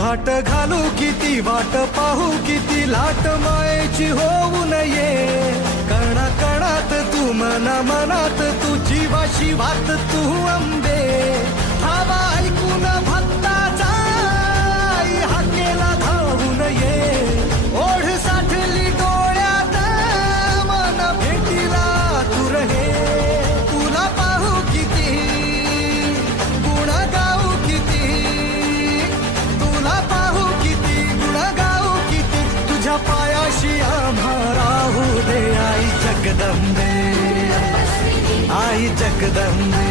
घाट घालू किती वाट पाहू किती लाट मायेची होऊ नये कणा कणात तू मना मनात तू जीवाशी वात तू अंबे धावा ऐकून भक्ताचा हाकेला धावू नये ओढ साठली डोळ्यात मन भेटीला तू रहे तुला पाहू किती गुण गाऊ किती तुला पाहू किती गुण गाऊ किती तुझ्या पायाशी आम्हा राहू दे आई जगदंबे आई जगदंबे